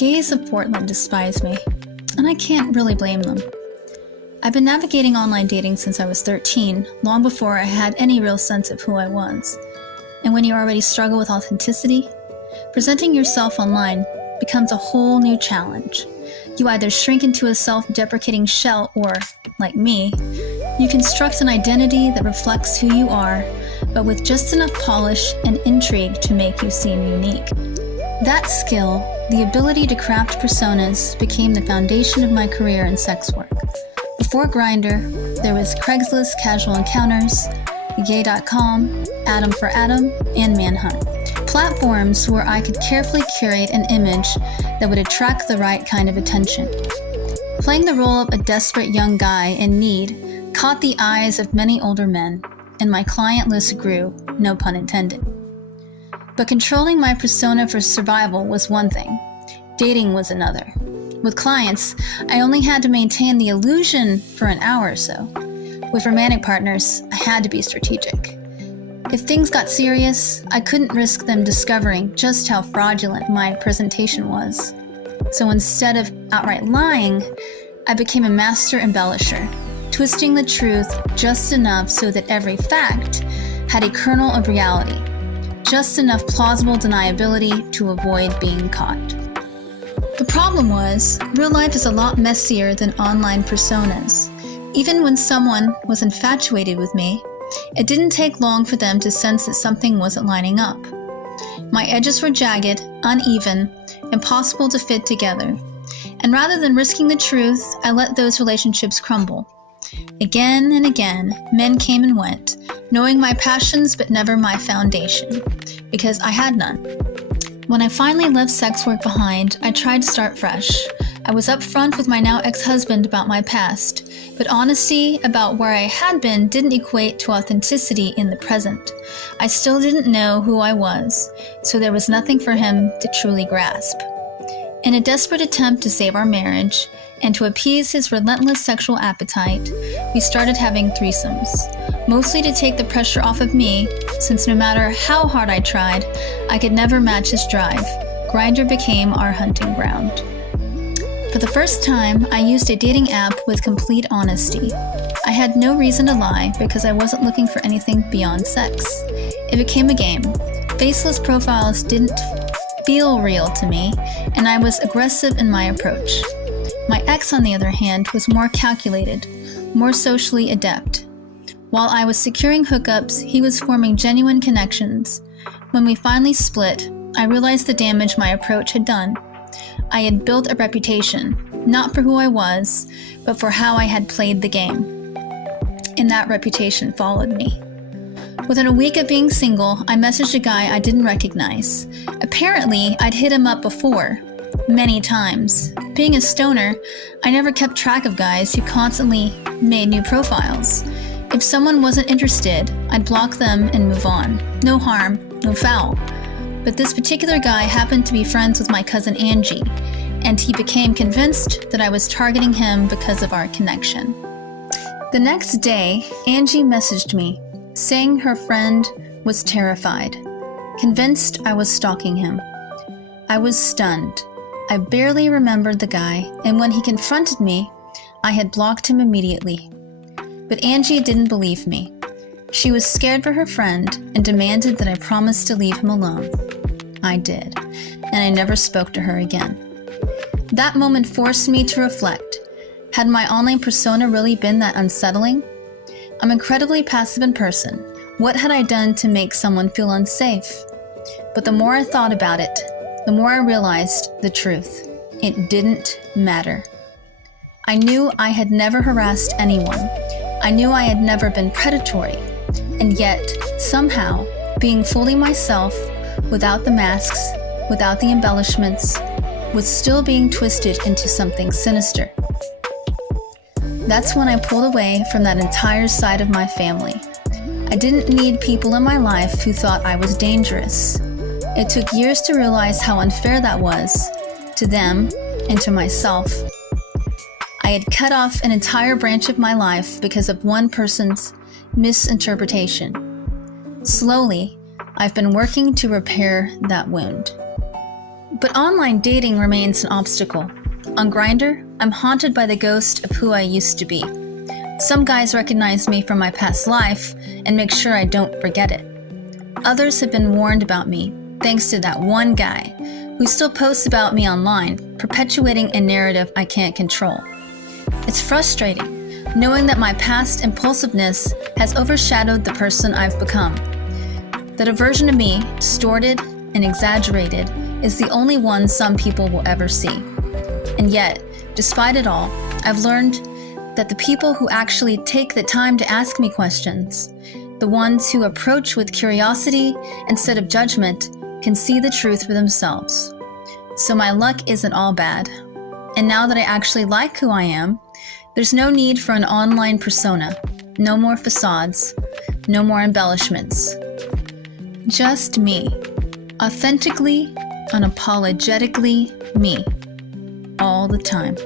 gaze of Portland despise me, and I can't really blame them. I've been navigating online dating since I was 13, long before I had any real sense of who I was. And when you already struggle with authenticity, presenting yourself online becomes a whole new challenge. You either shrink into a self-deprecating shell or, like me, you construct an identity that reflects who you are, but with just enough polish and intrigue to make you seem unique. That skill, the ability to craft personas, became the foundation of my career in sex work. Before Grindr, there was Craigslist Casual Encounters, Gay.com, Adam for Adam, and Manhunt. Platforms where I could carefully curate an image that would attract the right kind of attention. Playing the role of a desperate young guy in need caught the eyes of many older men, and my client list grew, no pun intended. But controlling my persona for survival was one thing. Dating was another. With clients, I only had to maintain the illusion for an hour or so. With romantic partners, I had to be strategic. If things got serious, I couldn't risk them discovering just how fraudulent my presentation was. So instead of outright lying, I became a master embellisher, twisting the truth just enough so that every fact had a kernel of reality, just enough plausible deniability to avoid being caught. The problem was, real life is a lot messier than online personas. Even when someone was infatuated with me, it didn't take long for them to sense that something wasn't lining up. My edges were jagged, uneven, impossible to fit together. And rather than risking the truth, I let those relationships crumble. Again and again, men came and went, knowing my passions but never my foundation, because I had none. When I finally left sex work behind, I tried to start fresh. I was upfront with my now ex-husband about my past, but honesty about where I had been didn't equate to authenticity in the present. I still didn't know who I was, so there was nothing for him to truly grasp. In a desperate attempt to save our marriage, and to appease his relentless sexual appetite, we started having threesomes, mostly to take the pressure off of me, since no matter how hard I tried, I could never match his drive. Grindr became our hunting ground. For the first time, I used a dating app with complete honesty. I had no reason to lie because I wasn't looking for anything beyond sex. It became a game. Faceless profiles didn't feel real to me, and I was aggressive in my approach. My ex, on the other hand, was more calculated, more socially adept. While I was securing hookups, he was forming genuine connections. When we finally split, I realized the damage my approach had done. I had built a reputation, not for who I was, but for how I had played the game. And that reputation followed me. Within a week of being single, I messaged a guy I didn't recognize. Apparently, I'd hit him up before, many times. Being a stoner, I never kept track of guys who constantly made new profiles. If someone wasn't interested, I'd block them and move on. No harm, no foul. But this particular guy happened to be friends with my cousin Angie, and he became convinced that I was targeting him because of our connection. The next day, Angie messaged me, saying her friend was terrified, convinced I was stalking him. I was stunned. I barely remembered the guy, and when he confronted me, I had blocked him immediately. But Angie didn't believe me. She was scared for her friend and demanded that I promise to leave him alone. I did, and I never spoke to her again. That moment forced me to reflect. Had my online persona really been that unsettling? I'm incredibly passive in person. What had I done to make someone feel unsafe? But the more I thought about it, the more I realized the truth. It didn't matter. I knew I had never harassed anyone. I knew I had never been predatory. And yet, somehow, being fully myself, without the masks, without the embellishments, was still being twisted into something sinister. That's when I pulled away from that entire side of my family. I didn't need people in my life who thought I was dangerous. It took years to realize how unfair that was, to them and to myself. I had cut off an entire branch of my life because of one person's misinterpretation. Slowly, I've been working to repair that wound. But online dating remains an obstacle. On Grindr, I'm haunted by the ghost of who I used to be. Some guys recognize me from my past life and make sure I don't forget it. Others have been warned about me, thanks to that one guy who still posts about me online, perpetuating a narrative I can't control. It's frustrating, knowing that my past impulsiveness has overshadowed the person I've become. That a version of me, distorted and exaggerated, is the only one some people will ever see. And yet, despite it all, I've learned that the people who actually take the time to ask me questions, the ones who approach with curiosity instead of judgment, can see the truth for themselves. So my luck isn't all bad. And now that I actually like who I am, there's no need for an online persona, no more facades, no more embellishments. Just me, authentically, unapologetically me, all the time.